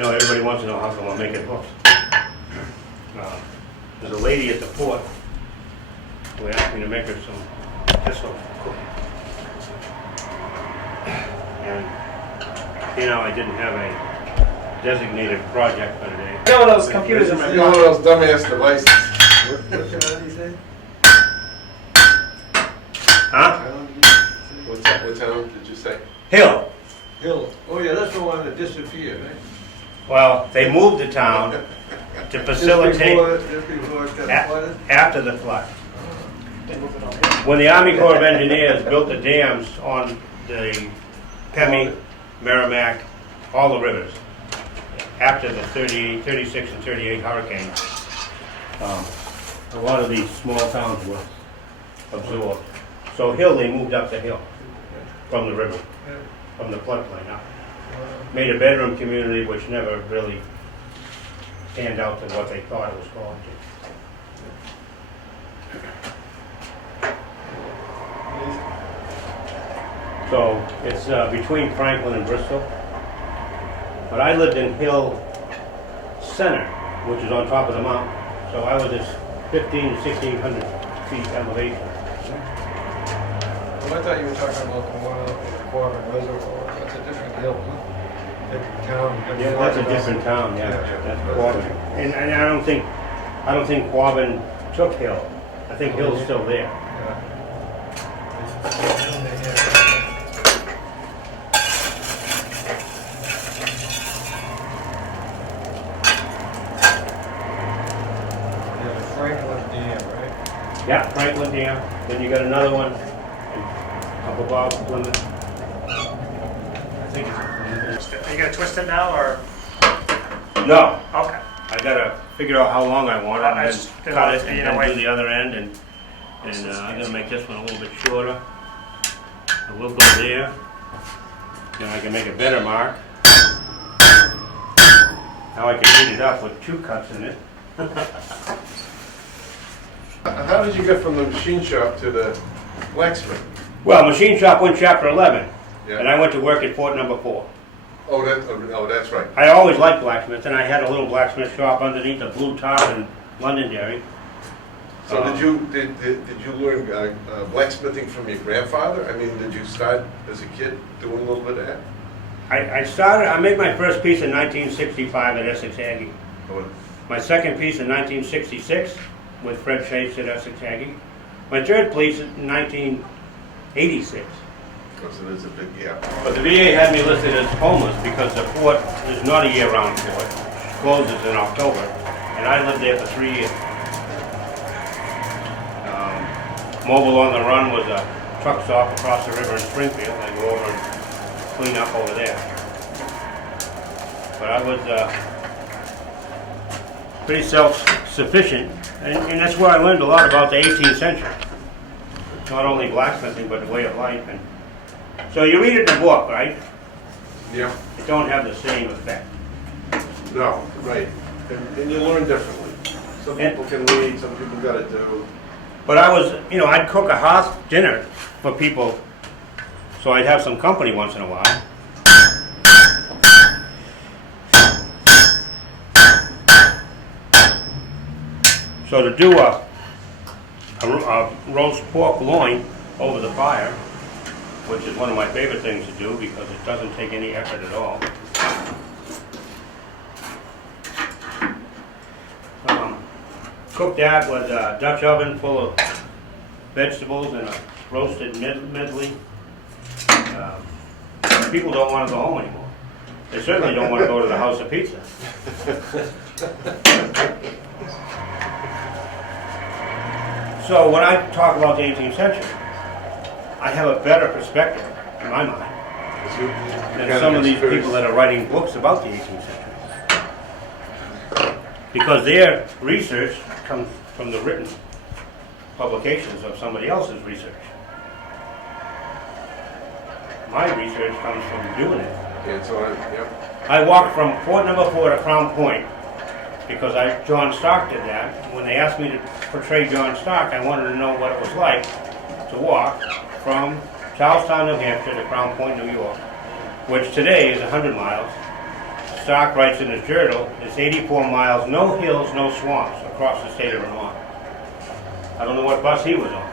No, everybody wants to know how come I'm making hooks. There's a lady at the port who asked me to make her some thistle cookies. And, I didn't have a designated project for today. You got one of those computers in my You know one of those dumbass devices. What did you say? Huh? What town did you say? Hill. Hill. Oh yeah, that's the one that disappeared, right? Well, they moved the town to facilitate Just before it got flooded? after the flood. They moved it on. When the Army Corps of Engineers built the dams on the Pemi, Merrimack, all the rivers, after the 36 and 38 hurricanes, a lot of these small towns were absorbed. So Hill, they moved up the hill from the river, from the floodplain up. Made a bedroom community which never really panned out to what they thought it was going to. So it's between Franklin and Bristol. But I lived in Hill Center, which is on top of the mountain. So I was at 1,500 to 1,600 feet elevation. Well, I thought you were talking about the one up in the Quabbin Reservoir. That's a different hill, huh? Different town. Yeah, that's a different town, yeah. That's Quabbin. And I don't think Quabbin took Hill. I think Hill's still there. Franklin Dam, right? Yeah, Franklin Dam. Then you got another one up above Plymouth. I think it's Plymouth. Are you gonna twist it now, or? No, Okay. I gotta figure out how long I want it, and I then just cut didn't it, want and to, then wait. do the other end, and I'm gonna make this one a little bit shorter. I will go there. Then I can make a better mark. Now I can heat it up with 2 cuts in it. How did you get from the machine shop to the blacksmith? Well, machine shop went chapter 11, Yeah. and I went to work at Fort Number 4. Oh, that's right. I always liked blacksmith, and I had a little blacksmith shop underneath a blue top in Londonderry. So did you learn blacksmithing from your grandfather? I mean, did you start as a kid doing a little bit of that? I made my first piece in 1965 at Essex Aggie. Or- My second piece in 1966 with Fred Chase at Essex Aggie. My third piece in 1986. Because it is a big gap. But the VA had me listed as homeless because the fort is not a year-round fort. It closes in October, and I lived there for 3 years. Mobile on the Run was a truck stop across the river in Springfield. I go over and clean up over there. But I was pretty self-sufficient, and that's where I learned a lot about the 18th century. Not only blacksmithing, but the way of life. And so you read it in a book, right? Yeah. It don't have the same effect. No, right. And you learn differently. Some people can read, some people got to do. But I was, I'd cook a hearth dinner for people, so I'd have some company once in a while. So to do a roast pork loin over the fire, which is one of my favorite things to do because it doesn't take any effort at all. Cook that with a Dutch oven full of vegetables and a roasted medley. People don't want to go home anymore. They certainly don't want to go to the House of Pizza. So when I talk about the 18th century, I have a better perspective in my mind than some of these people that are writing books about the 18th century. Because their research comes from the written publications of somebody else's research. My research comes from doing it. And so, yep. I walked from Fort Number 4 to Crown Point because John Stark did that. When they asked me to portray John Stark, I wanted to know what it was like to walk from Charlestown, New Hampshire to Crown Point, New York, which today is 100 miles. Stark writes in his journal, it's 84 miles, no hills, no swamps across the state of Vermont. I don't know what bus he was on.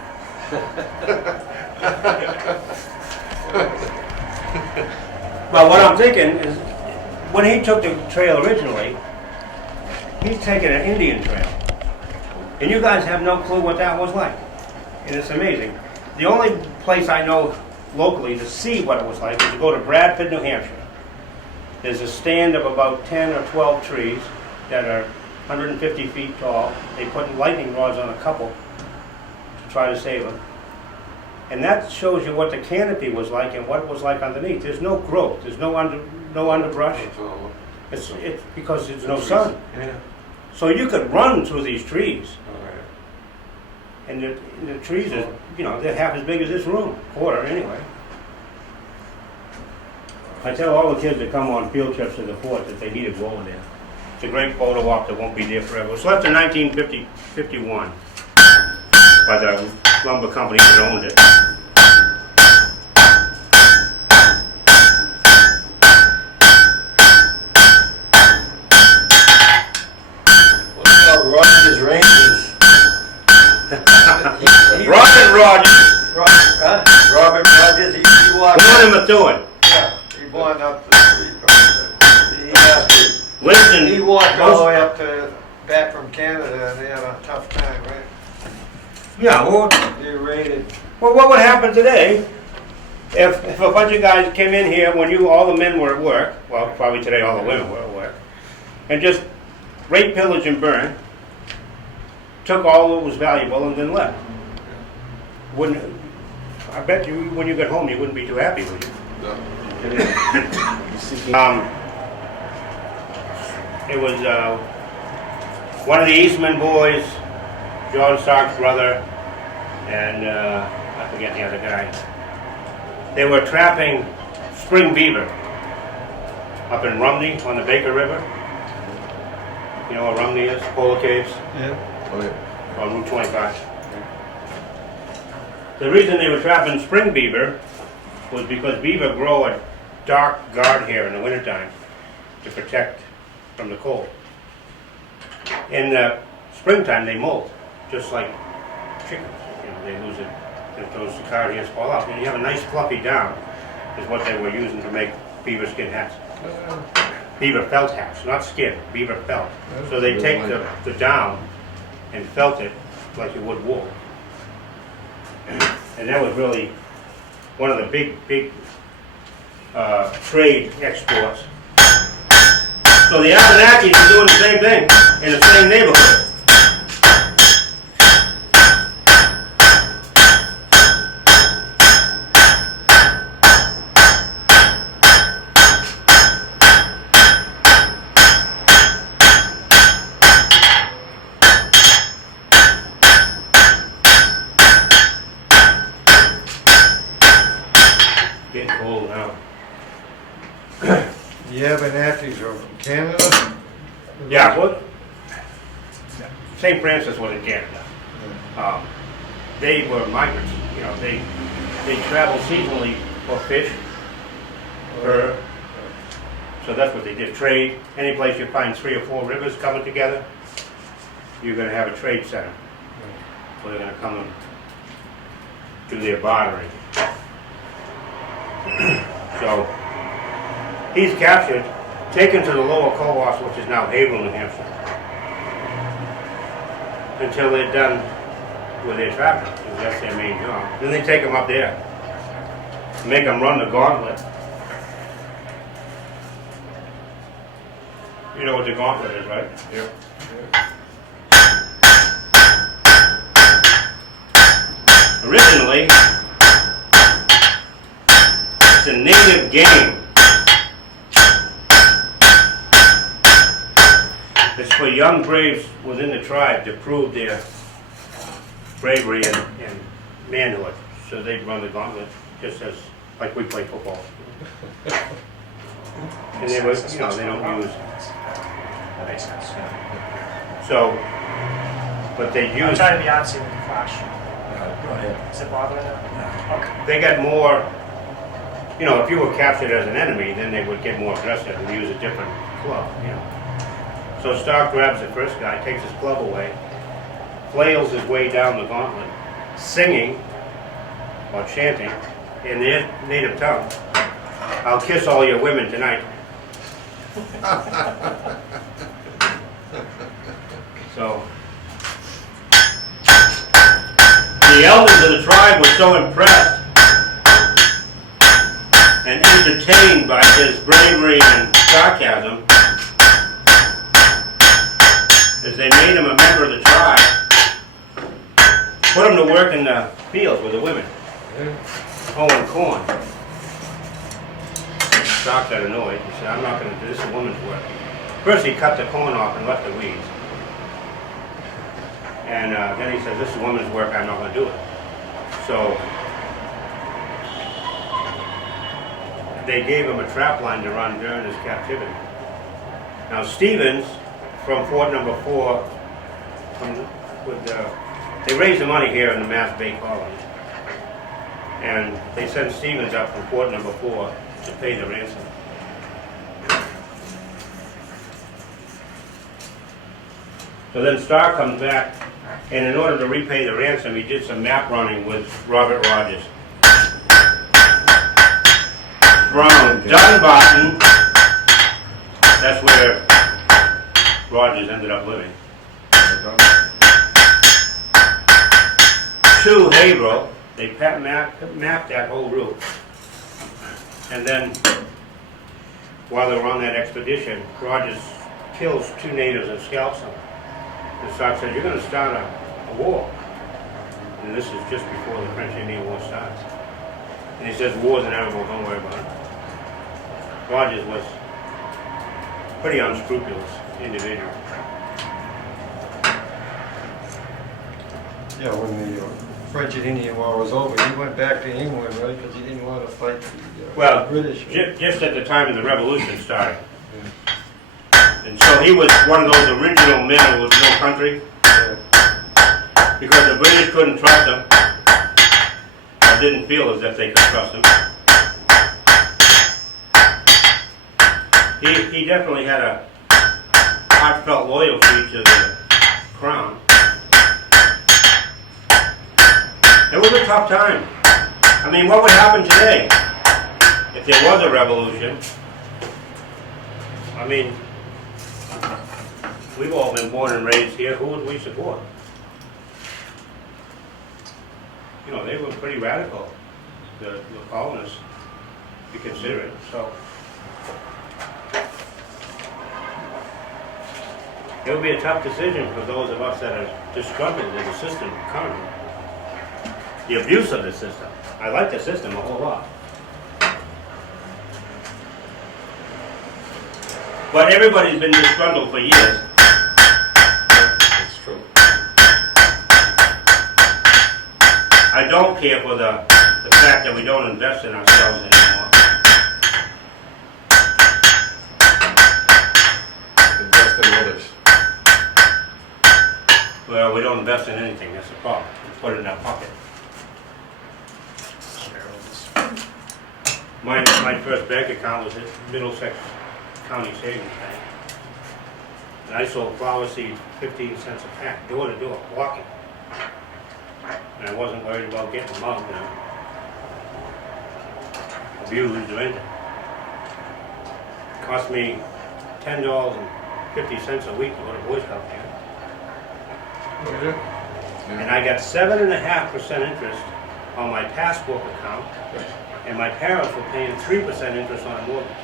But what I'm thinking is, when he took the trail originally, he's taking an Indian trail. And you guys have no clue what that was like. And it's amazing. The only place I know locally to see what it was like is to go to Bradford, New Hampshire. There's a stand of about 10 or 12 trees that are 150 feet tall. They put lightning rods on a couple to try to save them. And that shows you what the canopy was like and what it was like underneath. There's no growth. There's no underbrush. It's because there's no sun. Yeah. So you could run through these trees. All right. And the trees are, you know, they're half as big as this room, quarter anyway. I tell all the kids that come on field trips to the fort that they need to go over there. It's a great photo op that won't be there forever. It was left in 1951 by the lumber company that owned it. What about Rogers Rangers? Robert Rogers, Robert Rogers, he walked. one of them are doing. Yeah, he walked up the street from the, he had to. Lived He in walked all the way up to, back from Canada, and they had a tough time, right? Yeah, well, They raided. well, what would happen today if a bunch of guys came in here when all the men were at work, well, probably today all the women were at work, and just raped, pillaged, and burned, took all that was valuable, and then left? Wouldn't, I bet you when you get home you wouldn't be too happy, would you? No. It was one of the Eastman boys, John Stark's brother, and I forget the other guy. They were trapping spring beaver up in Rumney on the Baker River. You know what Rumney is? Polar Caves Yeah. Oh, yeah. on Route 25. The reason they were trapping spring beaver was because beaver grow a dark guard hair in the wintertime to protect from the cold. In the springtime they molt, just like chickens. You know, they lose it, those guard hairs fall off. And you have a nice fluffy down, is what they were using to make beaver skin hats. Beaver felt hats, not skin, beaver felt. So they take the down and felt it like you would wool. And that was really one of the big trade exports. So the Abenakis are doing the same thing in the same neighborhood. Getting cold now. The Abenakis are from Canada? Yeah, well, St. Francis was in Canada. They were migrants. You know, they traveled seasonally for fish, fur. So that's what they did. Trade. Any place you find 3 or 4 rivers coming together, you're going to have a trade center. So they're going to come and do their bartering. So he's captured, taken to the lower Cohos, which is now Haverhill, New Hampshire, until they're done with their trapping, because that's their main job. Then they take them up there, make them run the gauntlet. You know what the gauntlet is, right? Yeah. Originally, it's a native game. It's for young braves within the tribe to prove their bravery and manhood. So they run the gauntlet, just as like we play football. And they were, you know, they don't use. That makes sense. So, but they I'm use. trying to be honest with the flash. Go ahead. Is it bothering them? Okay. They got more you know, if you were captured as an enemy, then they would get more aggressive and use a different club, you know. So Stark grabs the first guy, takes his club away, flails his way down the gauntlet, singing or chanting in their native tongue, "I'll kiss all your women tonight." So the elders of the tribe were so impressed and entertained by his bravery and sarcasm, as they made him a member of the tribe, put him to work in the fields with the women, hoeing corn. Stark got annoyed. He said, "I'm not going to do this. It's a woman's work." First he cut the corn off and left the weeds. And then he said, "This is a woman's work. I'm not going to do it." So they gave him a trap line to run during his captivity. Now Stevens, from Fort Number 4, they raised the money here in the Mass Bay Colony. And they sent Stevens up from Fort Number 4 to pay the ransom. So then Starr comes back, and in order to repay the ransom, he did some map running with Robert Rogers. From Dunbarton, that's where Rogers ended up living, to Haverhill. They mapped that whole route. And then, while they were on that expedition, Rogers kills 2 natives and scalps them. And Stark said, "You're going to start a war." And this is just before the French-Indian War starts. And he says, "War's inevitable, don't worry about it." Rogers was a pretty unscrupulous individual. Yeah, when the French and Indian War was over, he went back to England, right? Because he didn't want to fight the British. Just at the time of the Revolution started. And so he was one of those original men with no country, because the British couldn't trust him, or didn't feel as if they could trust him. He definitely had a heartfelt loyalty to the crown. It was a tough time. I mean, what would happen today if there was a revolution? I mean, we've all been born and raised here. Who would we support? You know, they were pretty radical, the colonists, if you consider it. So it would be a tough decision for those of us that are disgruntled with the system currently. The abuse of the system. I like the system a whole lot. But everybody's been disgruntled for years. That's true. I don't care for the fact that we don't invest in ourselves anymore. Invest in others. Well, we don't invest in anything, that's the problem. We put it in our pocket. My first bank account was at Middlesex County Savings Bank. And I sold flower seeds 15 cents a pack, door to door, walking. And I wasn't worried about getting mugged, you know, abused or anything. It cost me $10.50 a week to go to Boy Scout camp. And I got 7.5% interest on my passbook account, and my parents were paying 3% interest on a mortgage.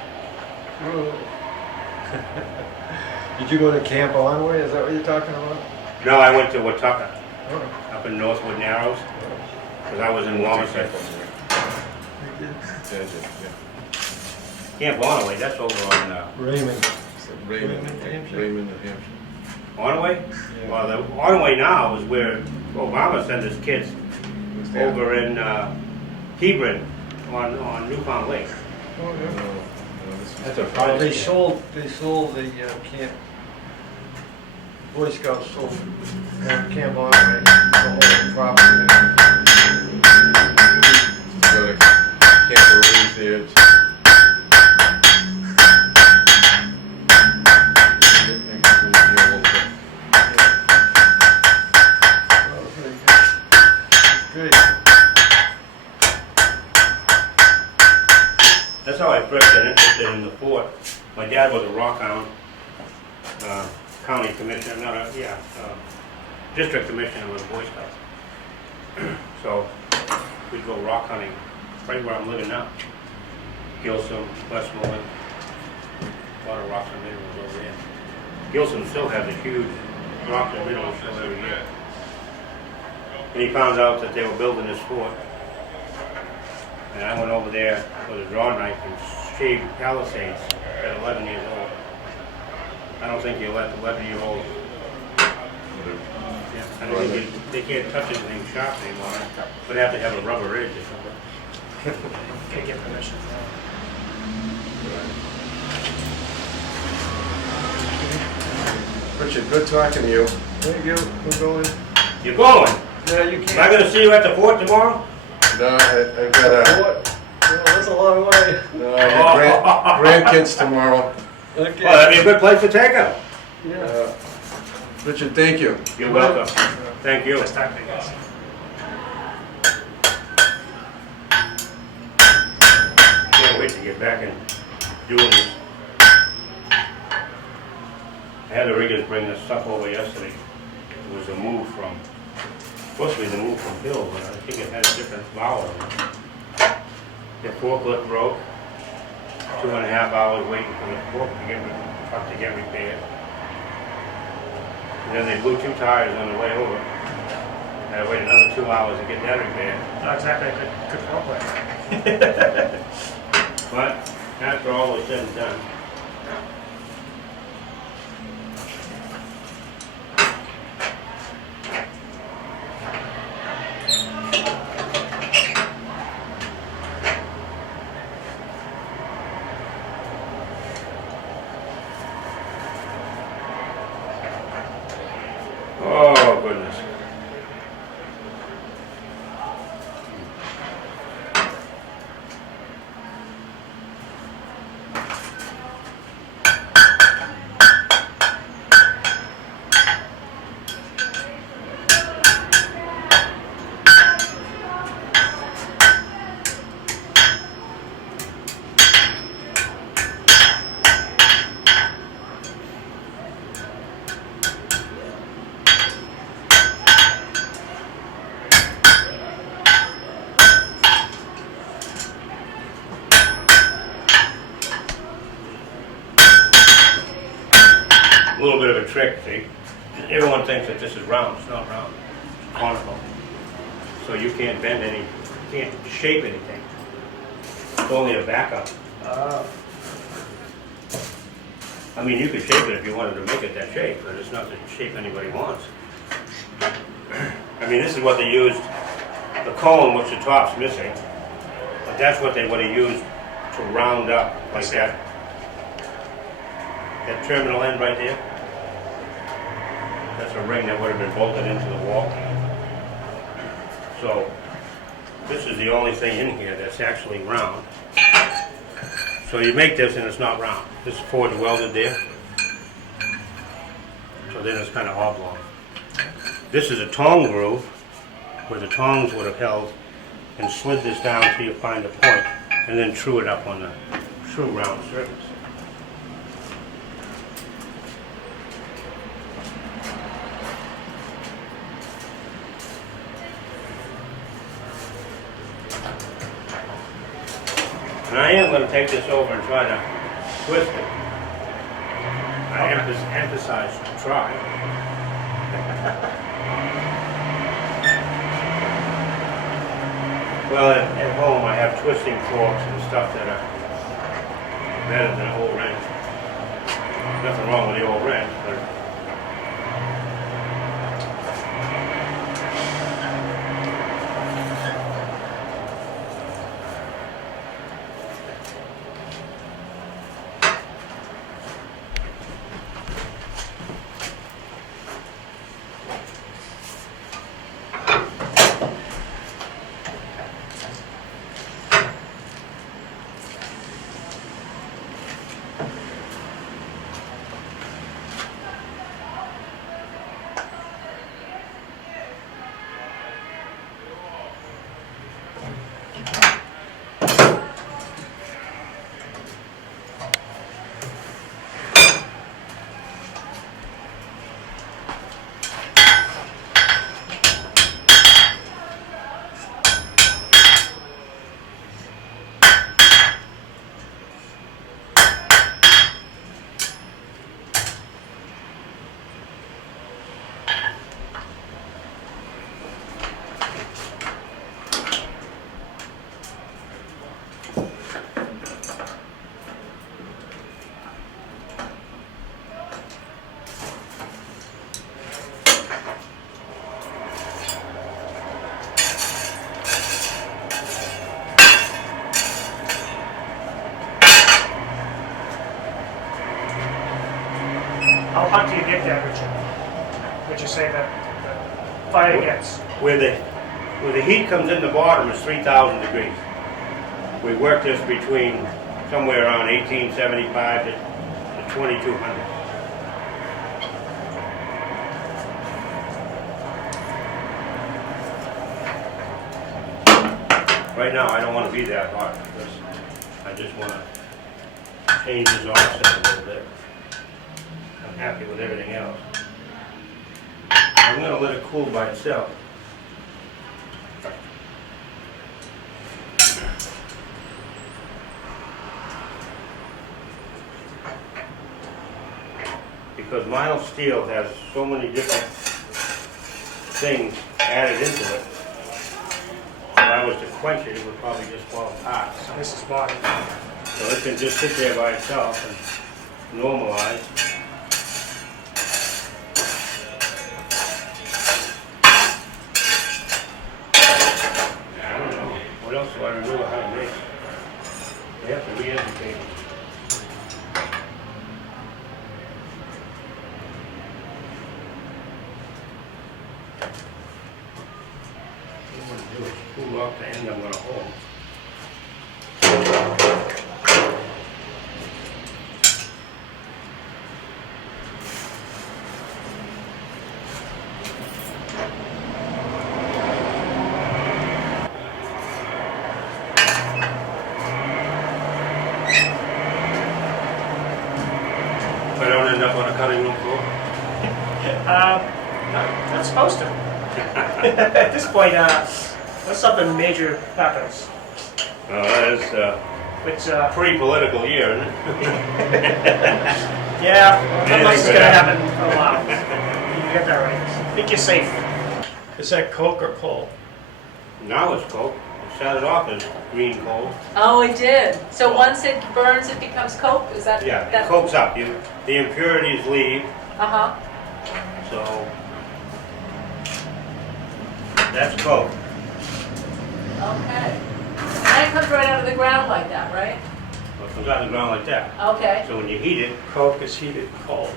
Did you go to Camp Onway? Is that what you're talking about? No, I went to Wataka, Oh. up in Northwood Narrows, because I was in Wamasett. Camp Onaway, that's over on Raymond. Raymond, New Hampshire. New Hampshire. Onaway? Yeah. Well, the Onaway now is where Obama sent his kids over in Hebron on Newfound Lake. Oh, yeah. That's a Well, project. they sold the camp. Boy Scouts sold Camp Onway, the whole property. Got a camper range there, Bridge. Great. That's how I first got interested in the fort. My dad was a rock hound, county commissioner, district commissioner with the Boy Scouts. So we'd go rock hunting right where I'm living now. Gilsum, Westmoreland, a lot of rocks and minerals over there. Gilsum still has a huge rock and mineral show every year. And he found out that they were building this fort. And I went over there with a draw knife and shaved palisades at 11 years old. I don't think you let 11-year-olds. Yeah, I don't think they can't touch anything sharp anymore. But they have to have a rubber edge or something. Can't get permission now. Richard, good talking to you. Thank you, we're going. You're going? Yeah, you Am I can't. gonna see you at the fort tomorrow? No, I got What? No, that's a long way. grandkids tomorrow. Okay. Well, that'd be a good place to take them. Yeah. Richard, thank you. You're welcome. Thank you. This time, I guess. Can't wait to get back and doing this. I had the riggers bring this stuff over yesterday. It was a move from, supposed to be the move from Hill, but I think it has a different vowel in it. The forklift broke. 2.5 hours waiting for the truck to get repaired. And then they blew 2 tires on the way over. And I waited another 2 hours to get that repaired. Not exactly a good foreplay. But after all was said and done, oh goodness. A little bit of a trick, see? Everyone thinks that this is round. It's not round. It's conical. So you can't bend any, can't shape anything. It's only a backup. I mean, you could shape it if you wanted to make it that shape, but it's not the shape anybody wants. I mean, this is what they used, the cone, which the top's missing, but that's what they would have used to round up like that. That terminal end right there, that's a ring that would have been bolted into the wall. So this is the only thing in here that's actually round. So you make this and it's not round. This is forge welded there. So then it's kind of oblong. This is a tong groove where the tongs would have held and slid this down till you find a point and then true it up on the true round surface. And I am going to take this over and try to twist it. I emphasize try. Well, at home I have twisting forks and stuff that are better than an old wrench. Nothing wrong with the old wrench, but How hot do you get that, Richard? Would you say that the fire gets? Where the heat comes in the bottom is 3,000 degrees. We work this between somewhere around 1875 to 2200. Right now, I don't want to be that hot because I just want to change his offset a little bit. I'm happy with everything else. I'm going to let it cool by itself. Because mild steel has so many different things added into it. If I was to quench it, it would probably just fall apart. So this is body. So it can just sit there by itself and normalize. I don't know. What else do I remember how to make? They have to re-educate. What I'm going to do is pull off the end I'm going to hold. I don't end up on a cutting room floor. Not supposed to. At this point, unless something major happens, That is which, a pretty political year, isn't it? yeah, unless it's could gonna happen. happen for a while. You get that right. I think you're safe. Is that coke or coal? Now it's coke. It started off as green coal. Oh, it did. So once it burns, it becomes coke? Is that? Yeah, it that? cokes up. The impurities leave, Uh-huh. so that's coke. Okay. And it comes right out of the ground like that, right? Well, it comes out of the ground like that. Okay. So when you heat it, Coke is heated coal.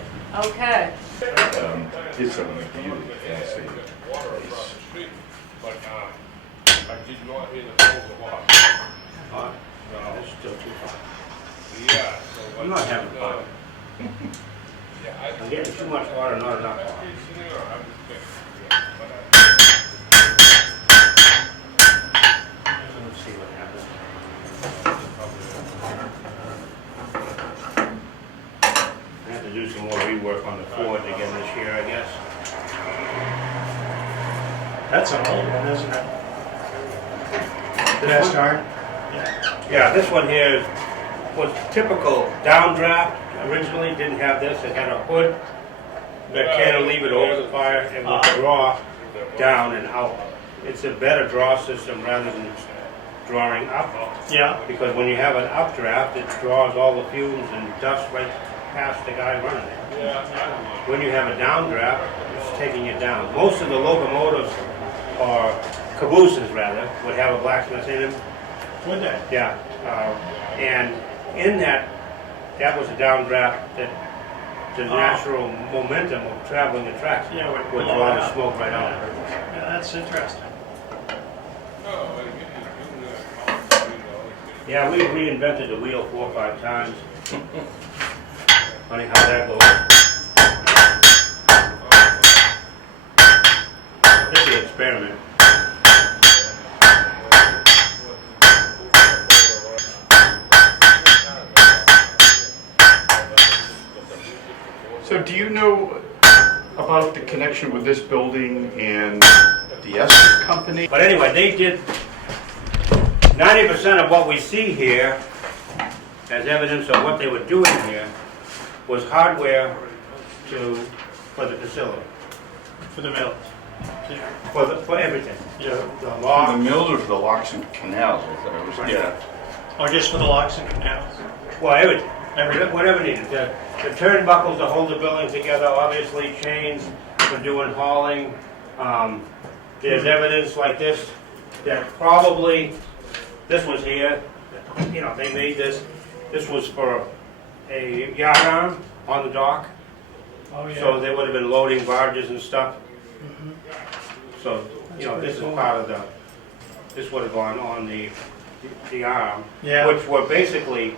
Okay. Here's something that you can see. But I did not hear the phone go off. hot. No, it's still too hot. Yeah, so. I'm not having fun. Yeah, I'm getting too much water, not enough water. Let's see what happens. I have to do some more rework on the Ford again this year, I guess. That's an old one, isn't it? This Cast one? iron? Yeah, this one here was typical downdraft. Originally didn't have this. It had a hood that cantilevered over the fire and would draw down and out. It's a better draw system rather than drawing up. Yeah. Because when you have an updraft, it draws all the fumes and dust right past the guy running it. When you have a downdraft, it's taking it down. Most of the locomotives, or cabooses rather, would have a blacksmith in them. Would they? Yeah, and in that was a downdraft that the natural momentum of traveling the tracks Yeah, would would blow draw it the out. smoke right out. Yeah, that's interesting. Yeah, we reinvented the wheel 4 or 5 times. Funny how that goes. This is an experiment. So do you know about the connection with this building and the Essex company? But anyway, they did 90% of what we see here as evidence of what they were doing here was hardware for the facility, For the mills. for everything. Yeah. The For the law, mills or for the locks and canals? I thought it was, yeah. Or just for the locks and canals? well, everything. Everything. Whatever needed. The turnbuckles to hold the building together, obviously chains for doing hauling. There's evidence like this that probably this was here. You know, they made this. This was for a yard arm on the dock. Oh, yeah. So they would have been loading barges and stuff. So, you know, this is part of the, this would have gone on the arm, Yeah. which were basically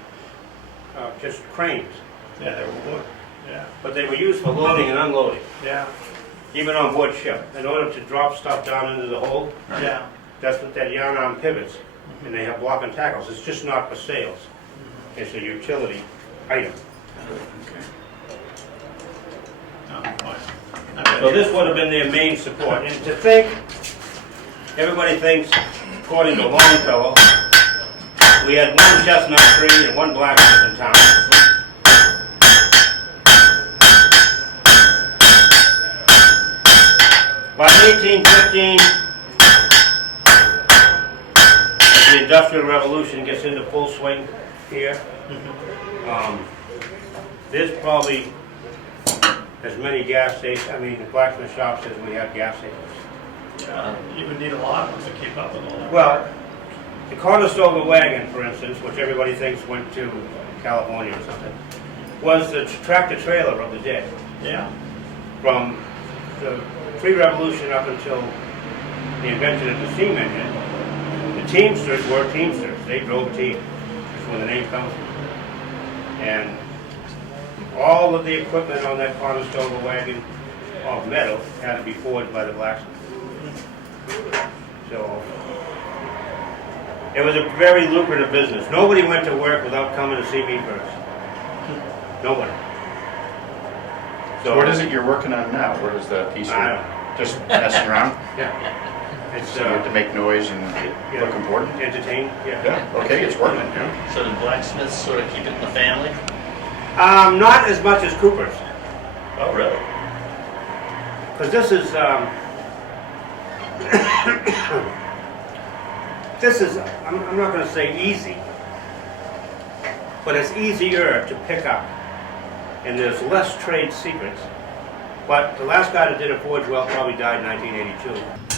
just cranes. Yeah, they were wood. Yeah, But they were used for loading and unloading, yeah, even on board ship. In order to drop stuff down into the hold, yeah. that's what that yarn arm pivots, and they have block and tackles. It's just not for sales. It's a utility item. Oh, boy. So this would have been their main support. And to think, everybody thinks, according to Longfellow, we had one chestnut tree and one blacksmith in town. By 1815, as the Industrial Revolution gets into full swing here, there's probably as many gas stations, I mean, blacksmith shops as we have gas stations. Yeah, you would need a lot of them to keep up with all that. Well, the Conestoga wagon, for instance, which everybody thinks went to California or something, was the tractor trailer of the day. Yeah, From the pre-revolution up until the invention of the steam engine, the Teamsters were Teamsters. They drove team. That's where the name comes from. And all of the equipment on that Conestoga wagon of metal had to be forged by the blacksmith. So it was a very lucrative business. Nobody went to work without coming to see me first. Nobody. So what is it you're working on now? What is that piece? I don't Just messing around? Yeah. It's So you have to make noise and yeah, look important? entertain. Yeah. Yeah, okay, it's working, yeah. So did blacksmiths sort of keep it in the family? Not as much as Cooper's, Oh, really? because this is this is I'm not going to say easy, but it's easier to pick up, and there's less trade secrets. But the last guy that did a forge well probably died in 1982.